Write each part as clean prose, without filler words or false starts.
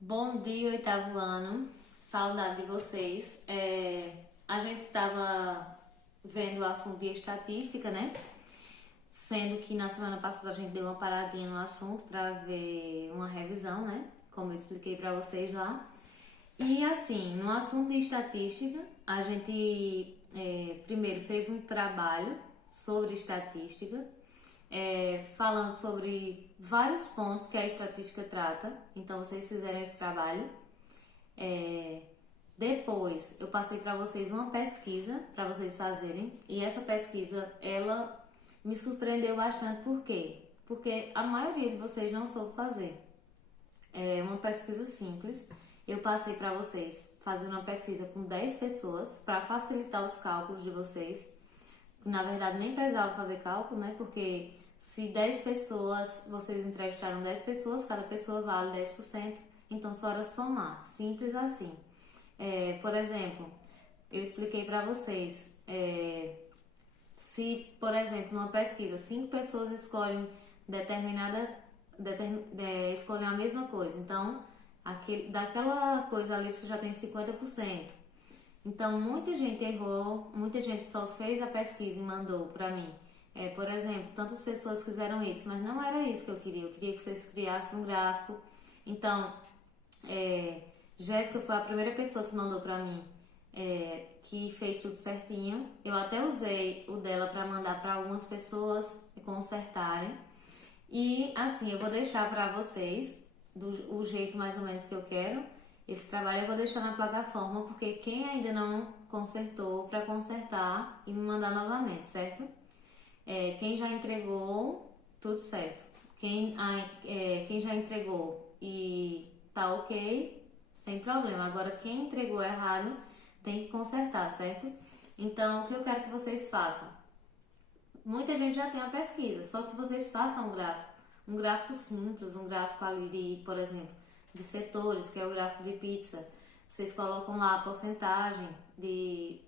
Bom dia, oitavo ano. Saudade de vocês. A gente estava vendo o assunto de estatística, né? Sendo que na semana passada a gente deu uma paradinha no assunto para ver uma revisão, né? Como eu expliquei para vocês lá. E assim, no assunto de estatística, a gente primeiro fez um trabalho sobre estatística, falando sobre vários pontos que a estatística trata. Então, vocês fizeram esse trabalho. É, Depois, eu passei para vocês uma pesquisa para vocês fazerem. E essa pesquisa, ela me surpreendeu bastante. Por quê? Porque a maioria de vocês não soube fazer. É uma pesquisa simples. Eu passei para vocês fazer uma pesquisa com 10 pessoas para facilitar os cálculos de vocês. Na verdade, nem precisava fazer cálculo, né? Porque se 10 pessoas, vocês entrevistaram 10 pessoas, cada pessoa vale 10%, então só era somar, simples assim. Por exemplo, eu expliquei para vocês, se, por exemplo, numa pesquisa, 5 pessoas escolhem escolhem a mesma coisa, então daquela coisa ali você já tem 50%. Então, muita gente errou, muita gente só fez a pesquisa e mandou para mim. Por exemplo, tantas pessoas fizeram isso, mas não era isso que eu queria que vocês criassem um gráfico. Então, Jéssica foi a primeira pessoa que mandou para mim, que fez tudo certinho. Eu até usei o dela para mandar para algumas pessoas consertarem. E assim, eu vou deixar para vocês o jeito mais ou menos que eu quero. Esse trabalho eu vou deixar na plataforma, porque quem ainda não consertou, para consertar e me mandar novamente, certo? Quem já entregou, tudo certo. Quem já entregou e tá ok, sem problema. Agora, quem entregou errado, tem que consertar, certo? Então, o que eu quero que vocês façam? Muita gente já tem uma pesquisa, só que vocês façam um gráfico simples, um gráfico ali de, por exemplo, de setores, que é o gráfico de pizza. Vocês colocam lá a porcentagem de,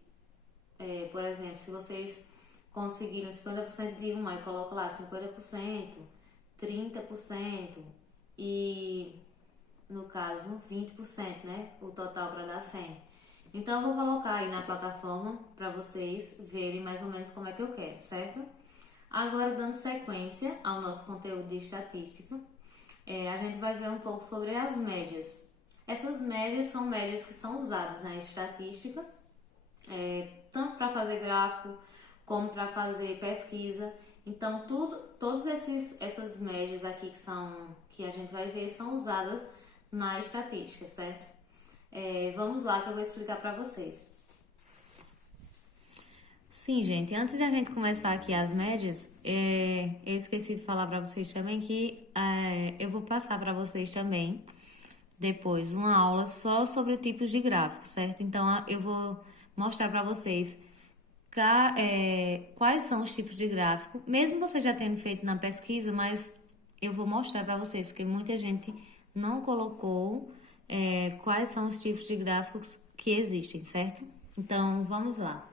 por exemplo, se vocês conseguiram 50% de uma, aí coloca lá 50%, 30% e, no caso, 20%, né? O total para dar 100. Então, eu vou colocar aí na plataforma para vocês verem mais ou menos como é que eu quero, certo? Agora, dando sequência ao nosso conteúdo de estatística, a gente vai ver um pouco sobre as médias. Essas médias são médias que são usadas na estatística, tanto para fazer gráfico como para fazer pesquisa. Então, todas essas médias aqui que a gente vai ver são usadas na estatística, certo? Vamos lá que eu vou explicar para vocês. Sim, gente, antes de a gente começar aqui as médias, eu esqueci de falar para vocês também que eu vou passar para vocês também depois uma aula só sobre tipos de gráficos, certo? Então eu vou mostrar para vocês quais são os tipos de gráfico, mesmo você já tendo feito na pesquisa, mas eu vou mostrar para vocês, porque muita gente não colocou quais são os tipos de gráficos que existem, certo? Então vamos lá.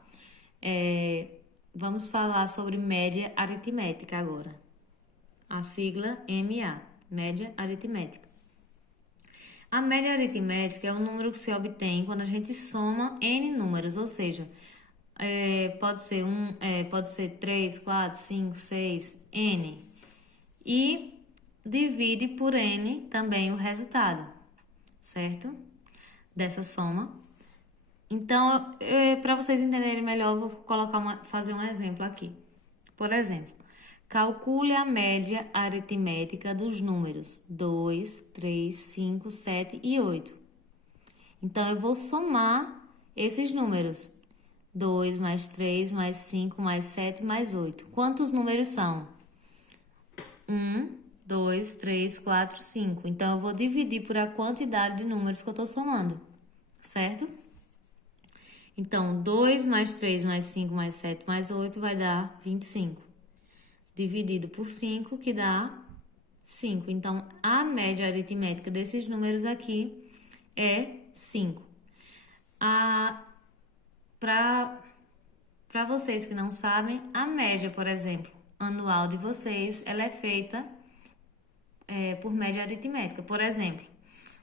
Vamos falar sobre média aritmética agora. A sigla MA, média aritmética. A média aritmética é o número que se obtém quando a gente soma N números, ou seja, pode ser 3, 4, 5, 6, N. E divide por N também o resultado, certo? Dessa soma. Então, para vocês entenderem melhor, eu vou fazer um exemplo aqui. Por exemplo, calcule a média aritmética dos números 2, 3, 5, 7 e 8. Então, eu vou somar esses números. 2 mais 3 mais 5 mais 7 mais 8. Quantos números são? 1, 2, 3, 4, 5. Então, eu vou dividir por a quantidade de números que eu estou somando, certo? Então, 2 mais 3 mais 5 mais 7 mais 8 vai dar 25. Dividido por 5, que dá 5. Então, a média aritmética desses números aqui é 5. Para vocês que não sabem, a média, por exemplo, anual de vocês, ela é feita por média aritmética. Por exemplo,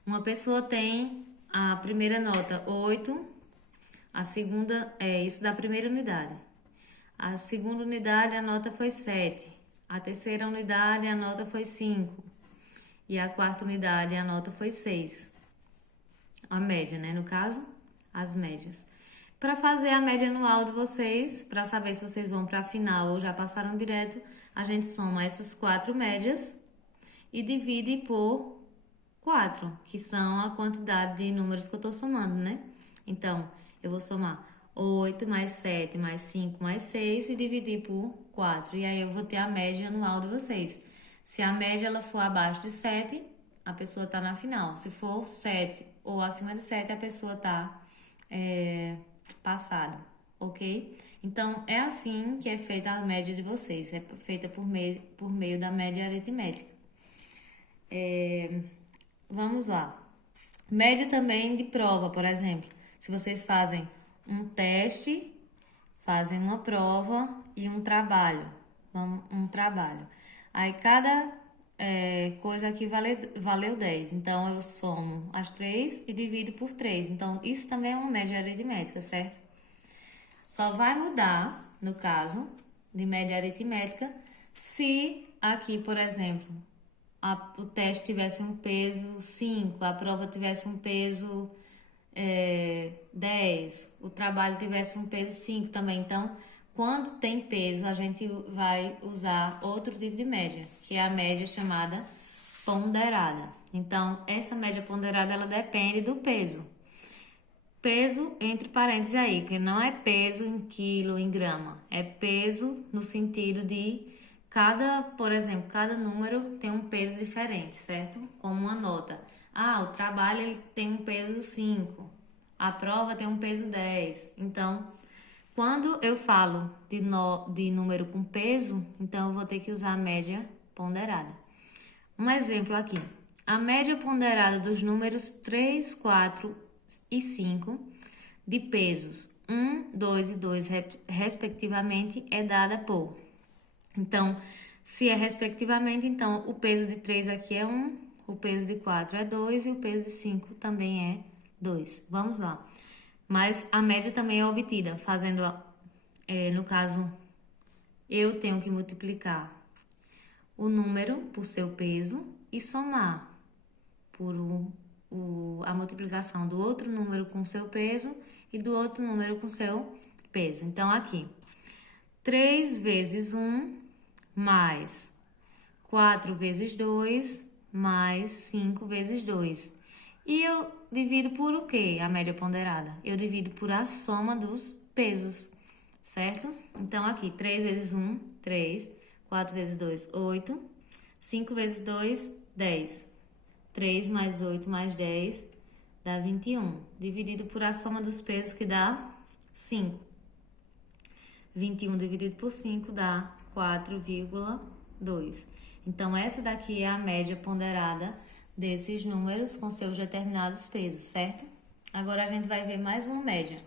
Uma pessoa tem a primeira nota 8, a segunda é isso da primeira unidade. A segunda unidade a nota foi 7. A terceira unidade a nota foi 5. E a quarta unidade a nota foi 6. A média, né? No caso, as médias. Para fazer a média anual de vocês, para saber se vocês vão para a final ou já passaram direto, a gente soma essas 4 médias e divide por 4, que são a quantidade de números que eu estou somando, né? Então, eu vou somar 8 mais 7 mais 5 mais 6 e dividir por 4. E aí eu vou ter a média anual de vocês. Se a média ela for abaixo de 7, a pessoa está na final. Se for 7 ou acima de 7, a pessoa está passada, ok? Então, é assim que é feita a média de vocês. É feita por meio da média aritmética. Vamos lá. Média também de prova, por exemplo. Se vocês fazem um teste, fazem uma prova e um trabalho. Aí cada coisa aqui valeu 10. Então, eu somo as 3 e divido por 3. Então, isso também é uma média aritmética, certo? Só vai mudar, no caso de média aritmética, se aqui, por exemplo, o teste tivesse um peso 5, a prova tivesse um peso 10, o trabalho tivesse um peso 5 também. Então, quando tem peso, a gente vai usar outro tipo de média, que é a média chamada ponderada. Então, essa média ponderada, ela depende do peso. Peso, entre parênteses aí, que não é peso em quilo, em grama. É peso no sentido de por exemplo, cada número tem um peso diferente, certo? Como uma nota. O trabalho ele tem um peso 5. A prova tem um peso 10. Então, quando eu falo de número com peso, então eu vou ter que usar a média ponderada. Um exemplo aqui. A média ponderada dos números 3, 4 e 5 de pesos 1, 2 e 2, respectivamente, é dada por... Então, se é respectivamente, então o peso de 3 aqui é 1, o peso de 4 é 2 e o peso de 5 também é 2. Vamos lá. Mas a média também é obtida, fazendo, no caso, eu tenho que multiplicar o número por seu peso e somar por a multiplicação do outro número com seu peso e do outro número com seu peso. Então, aqui, 3 vezes 1 mais 4 vezes 2 mais 5 vezes 2. E eu divido por o quê? A média ponderada. Eu divido por a soma dos pesos, certo? Então, aqui, 3 vezes 1, 3. 4 vezes 2, 8. 5 vezes 2, 10. 3 mais 8 mais 10 dá 21. Dividido por a soma dos pesos, que dá 5. 21 dividido por 5 dá 4,2. Então, essa daqui é a média ponderada desses números com seus determinados pesos, certo? Agora, a gente vai ver mais uma média,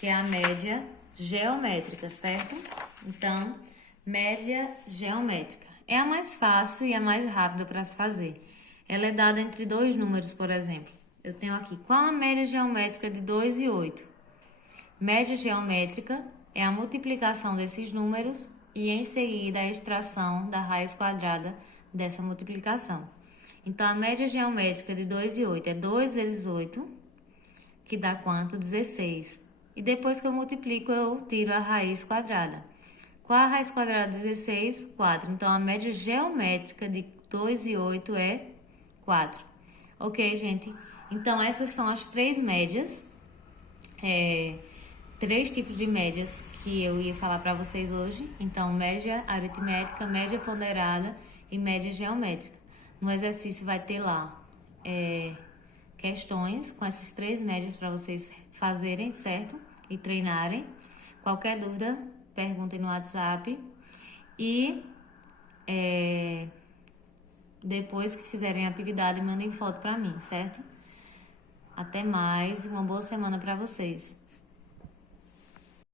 que é a média geométrica, certo? Então, média geométrica. É a mais fácil e a mais rápida para se fazer. Ela é dada entre dois números, por exemplo. Eu tenho aqui, qual a média geométrica de 2 e 8? Média geométrica é a multiplicação desses números e, em seguida, a extração da raiz quadrada dessa multiplicação. Então, a média geométrica de 2 e 8 é 2 vezes 8, que dá quanto? 16. E depois que eu multiplico, eu tiro a raiz quadrada. Qual a raiz quadrada de 16? 4. Então, a média geométrica de 2 e 8 é 4. Ok, gente? Então, essas são as 3 médias. 3 tipos de médias que eu ia falar para vocês hoje. Então, média aritmética, média ponderada e média geométrica. No exercício vai ter lá questões com essas 3 médias para vocês fazerem, certo? E treinarem. Qualquer dúvida, perguntem no WhatsApp. E depois que fizerem a atividade, mandem foto para mim, certo? Até mais, uma boa semana para vocês.